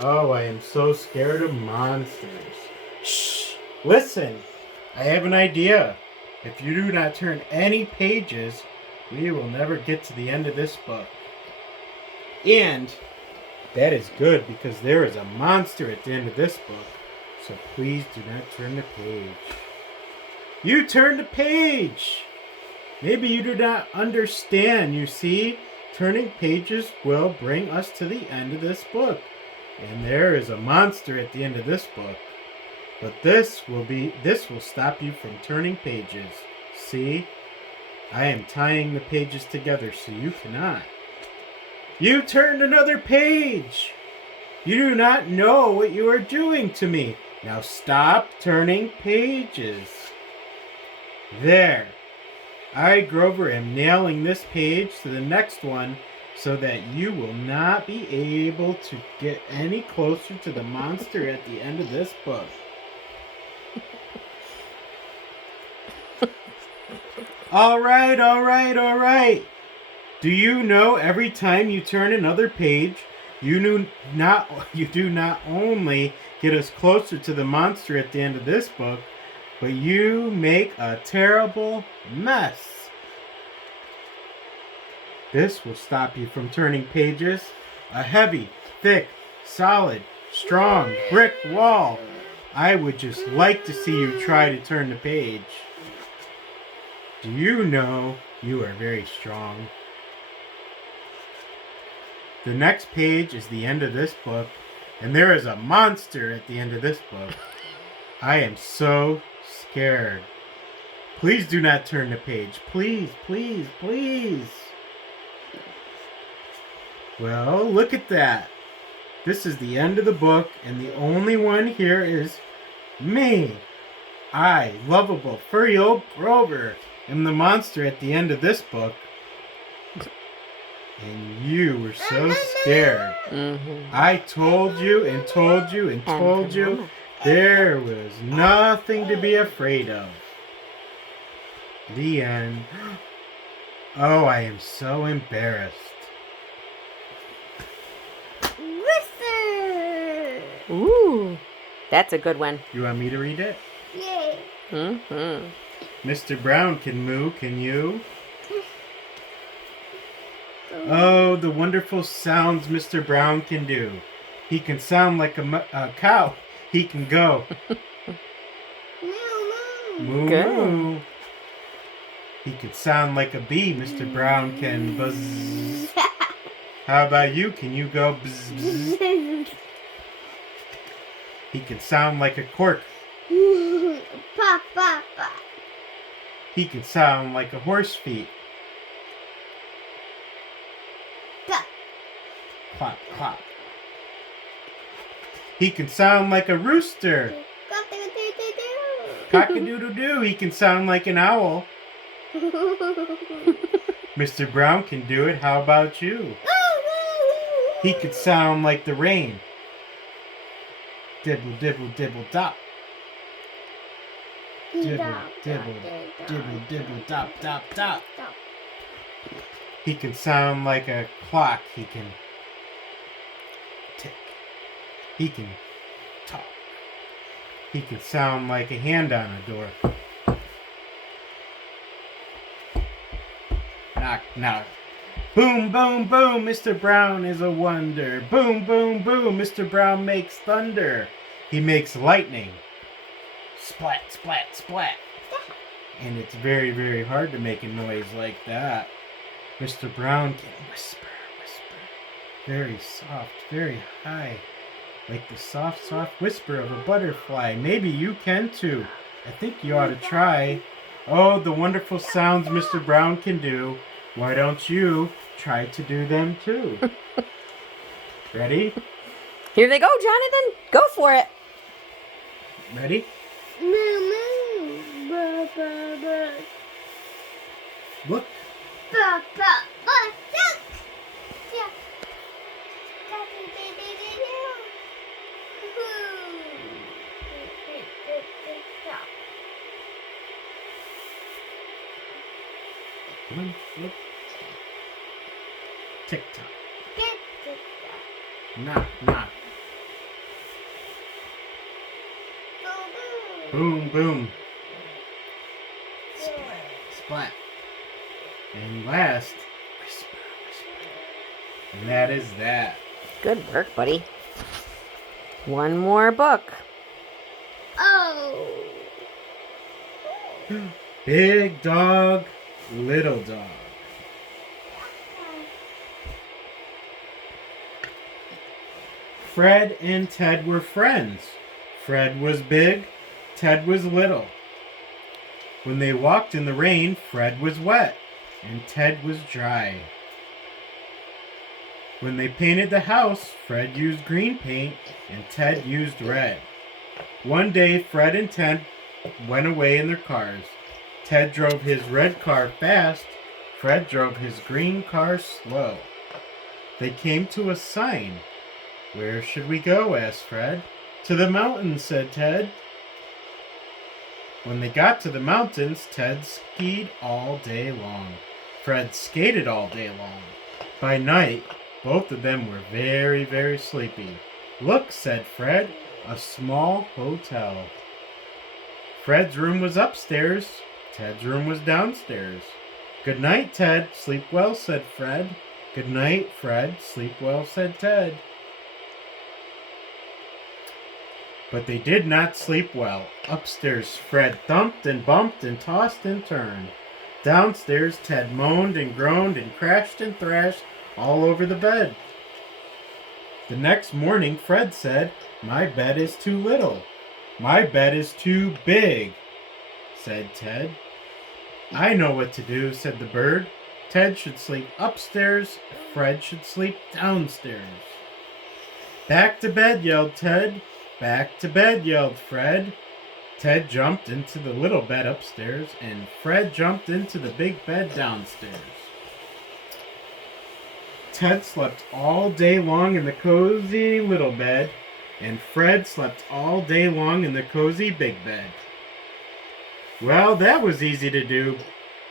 Oh, I am so scared of monsters. Shh! Listen! I have an idea. If you do not turn any pages, we will never get to the end of this book. And that is good because there is a monster at the end of this book. So please do not turn the page. You turn the page! Maybe you do not understand, you see? Turning pages will bring us to the end of this book. And there is a monster at the end of this book. But this will stop you from turning pages. See? I am tying the pages together so you cannot. You turned another page! You do not know what you are doing to me. Now stop turning pages. There. I, Grover, am nailing this page to the next one so that you will not be able to get any closer to the monster at the end of this book. All right. Do you know every time you turn another page, you do not only get us closer to the monster at the end of this book, but you make a terrible mess. This will stop you from turning pages. A heavy, thick, solid, strong brick wall. I would just like to see you try to turn the page. Do you know you are very strong? The next page is the end of this book, and there is a monster at the end of this book. I am so scared. Please do not turn the page. Please. Well, look at that. This is the end of the book, and the only one here is me. I, lovable, furry old Grover, am the monster at the end of this book. And you were so scared. Mm-hmm. I told you there was nothing to be afraid of. The end. Oh, I am so embarrassed. Whisper. Ooh, that's a good one. You want me to read it? Yeah. Mm-hmm. Mr. Brown can moo, can you? Oh, the wonderful sounds Mr. Brown can do. He can sound like a cow. He can go. Moo Good. moo. He can sound like a bee. Mr. Brown can buzz. How about you? Can you go buzz, buzz? He can sound like a cork. Pop, pop, pop. He can sound like a horse feet. Pop. Clop, clop. He can sound like a rooster. Cock-a-doodle-doo. He can sound like an owl. Mr. Brown can do it. How about you? He could sound like the rain. Dibble, dibble, dibble, dop. Dibble, dibble, dibble, dibble, dop, dop, dop. He can sound like a clock. He can tick. He can talk. He can sound like a hand on a door. Knock, knock. Boom, boom, boom, Mr. Brown is a wonder. Boom, boom, boom, Mr. Brown makes thunder. He makes lightning. Splat, splat, splat. And it's very, very hard to make a noise like that. Mr. Brown can whisper, whisper. Very soft, very high. Like the soft, soft whisper of a butterfly. Maybe you can too. I think you ought to try. Oh, the wonderful sounds Mr. Brown can do. Why don't you try to do them too? Ready? Here they go, Jonathan. Go for it. Ready? Moo, moo. Ba, ba, ba. Look. Ba, ba, ba. Look. Yeah. Come on, look. Tick tock. Knock, knock. Boom, boom. Splat. And last, whisper, whisper. And that is that. Good work, buddy. One more book. Oh. Big dog, little dog. Fred and Ted were friends. Fred was big, Ted was little. When they walked in the rain, Fred was wet and Ted was dry. When they painted the house, Fred used green paint and Ted used red. One day, Fred and Ted went away in their cars. Ted drove his red car fast, Fred drove his green car slow. They came to a sign. "Where should we go?" asked Fred. "To the mountains," said Ted. When they got to the mountains, Ted skied all day long. Fred skated all day long. By night, both of them were very, very sleepy. "Look," said Fred, "a small hotel." Fred's room was upstairs. Ted's room was downstairs. "Good night, Ted. Sleep well," said Fred. "Good night, Fred. Sleep well," said Ted. But they did not sleep well. Upstairs, Fred thumped and bumped and tossed and turned. Downstairs, Ted moaned and groaned and crashed and thrashed all over the bed. The next morning, Fred said, "My bed is too little." "My bed is too big," said Ted. "I know what to do," said the bird. "Ted should sleep upstairs, Fred should sleep downstairs." "Back to bed," yelled Ted. "Back to bed," yelled Fred. Ted jumped into the little bed upstairs, and Fred jumped into the big bed downstairs. Ted slept all day long in the cozy little bed, and Fred slept all day long in the cozy big bed. Well, that was easy to do.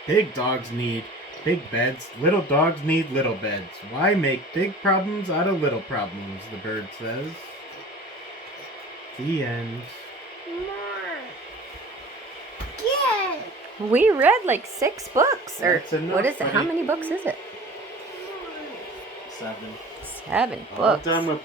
Big dogs need big beds, little dogs need little beds. Why make big problems out of little problems, the bird says. The end. More. Get. We read like 6 books. Or That's enough, what is it? How buddy. many books is it? 7. 7 All books. done with